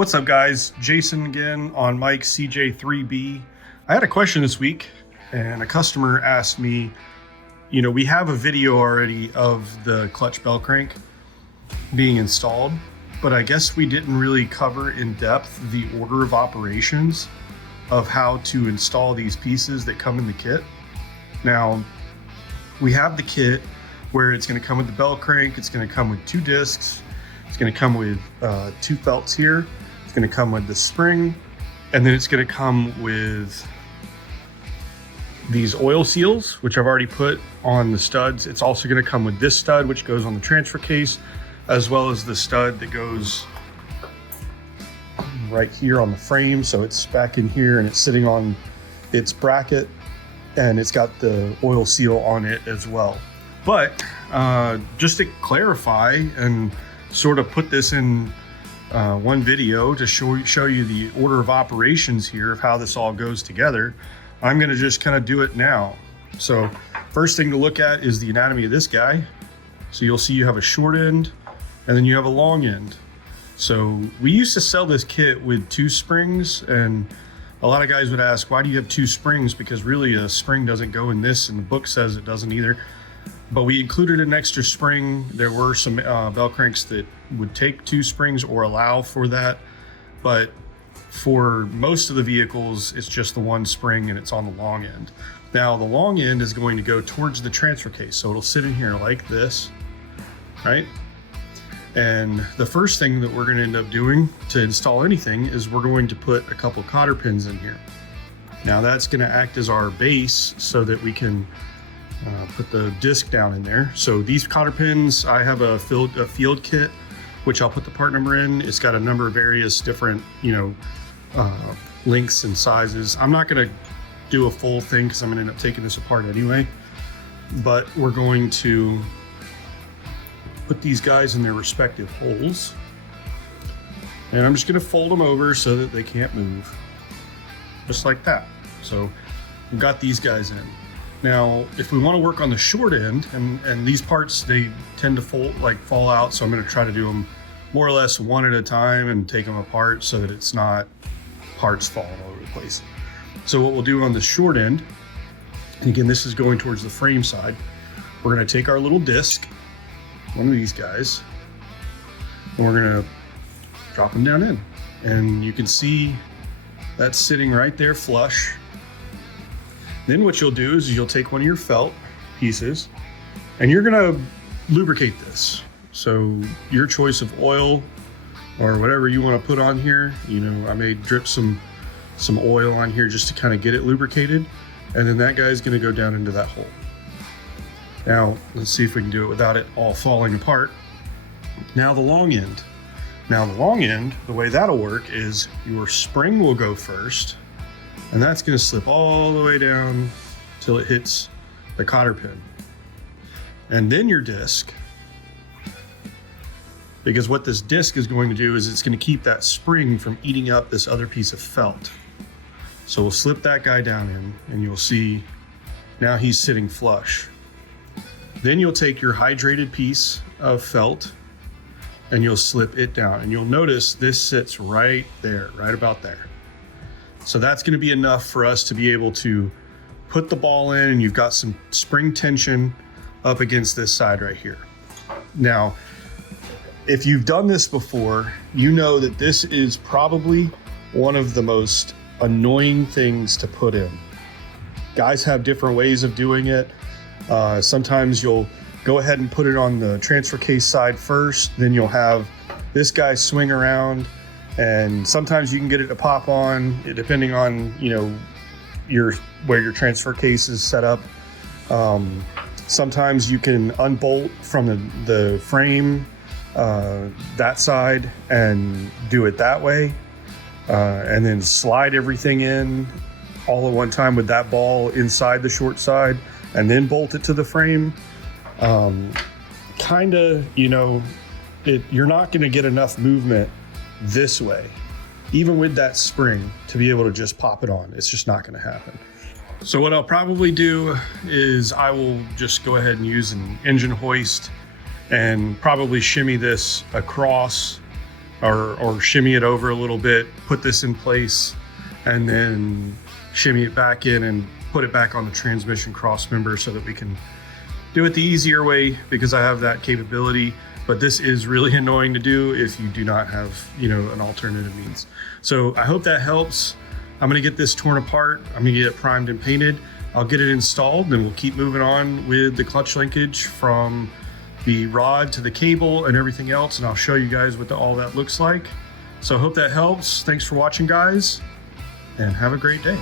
What's up, guys? Jason again on Mike CJ3B. I had a question this week and a customer asked me, we have a video already of the clutch bell crank being installed, but I guess we didn't really cover in depth the order of operations of how to install these pieces that come in the kit. Now, we have the kit where it's going to come with the bell crank, it's going to come with 2 discs, it's going to come with 2 felts here, it's going to come with the spring, and then it's going to come with these oil seals, which I've already put on the studs. It's also going to come with this stud, which goes on the transfer case, as well as the stud that goes right here on the frame. So it's back in here and it's sitting on its bracket, and it's got the oil seal on it as well. But just to clarify and sort of put this in one video to show you the order of operations here of how this all goes together, I'm going to just kind of do it now. So first thing to look at is the anatomy of this guy. So you'll see you have a short end and then you have a long end. So we used to sell this kit with 2 springs, and a lot of guys would ask, why do you have 2 springs? Because really a spring doesn't go in this, and the book says it doesn't either. But we included an extra spring. There were some bell cranks that would take 2 springs or allow for that. But for most of the vehicles, it's just the 1 spring and it's on the long end. Now the long end is going to go towards the transfer case. So it'll sit in here like this, right? And the first thing that we're going to end up doing to install anything is we're going to put a couple cotter pins in here. Now that's going to act as our base so that we can put the disc down in there. So these cotter pins, I have a field kit, which I'll put the part number in. It's got a number of various different, lengths and sizes. I'm not going to do a full thing because I'm going to end up taking this apart anyway. But we're going to put these guys in their respective holes. And I'm just going to fold them over so that they can't move. Just like that. So we've got these guys in. Now, if we want to work on the short end, and these parts, they tend to fall out, so I'm going to try to do them more or less one at a time and take them apart so that it's not parts falling all over the place. So what we'll do on the short end, and again, this is going towards the frame side, we're going to take our little disc, one of these guys, and we're going to drop them down in. And you can see that's sitting right there flush. Then what you'll do is you'll take one of your felt pieces and you're gonna lubricate this. So your choice of oil or whatever you want to put on here, I may drip some oil on here just to kind of get it lubricated. And then that guy's gonna go down into that hole. Now, let's see if we can do it without it all falling apart. Now the long end. The way that'll work is your spring will go first, and that's going to slip all the way down till it hits the cotter pin. And then your disc, because what this disc is going to do is it's going to keep that spring from eating up this other piece of felt. So we'll slip that guy down in, and you'll see now he's sitting flush. Then you'll take your hydrated piece of felt and you'll slip it down, and you'll notice this sits right there, right about there. So that's going to be enough for us to be able to put the ball in, and you've got some spring tension up against this side right here. Now, if you've done this before, you know that this is probably one of the most annoying things to put in. Guys have different ways of doing it. Sometimes you'll go ahead and put it on the transfer case side first, then you'll have this guy swing around, and sometimes you can get it to pop on, depending on where your transfer case is set up. Sometimes you can unbolt from the frame that side and do it that way, and then slide everything in all at one time with that ball inside the short side, and then bolt it to the frame. You're not going to get enough movement this way, even with that spring, to be able to just pop it on. It's just not going to happen. So what I'll probably do is I will just go ahead and use an engine hoist and probably shimmy this across or shimmy it over a little bit, put this in place, and then shimmy it back in and put it back on the transmission cross member so that we can do it the easier way, because I have that capability. But this is really annoying to do if you do not have, you know, an alternative means. So I hope that helps. I'm gonna get this torn apart. I'm gonna get it primed and painted. I'll get it installed, and we'll keep moving on with the clutch linkage from the rod to the cable and everything else. And I'll show you guys what all that looks like. So I hope that helps. Thanks for watching, guys, and have a great day.